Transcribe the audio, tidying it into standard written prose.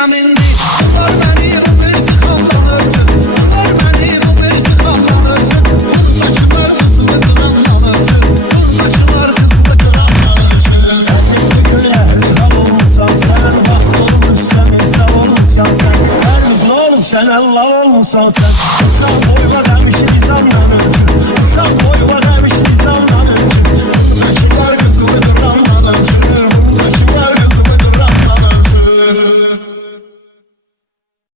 Indiam indi. Var benim o birisi kamlanırsın. Var benim o birisi kamlanırsın. Saçlar hızlı kıranlanırsın. Saçlar hızlı kıranlanırsın. Erkekli köye helal olmuşsan sen. Bahtlı olmuş sen, insan olmuşsan sen. Her hızlı olup sen, Allah olmuşsan sen.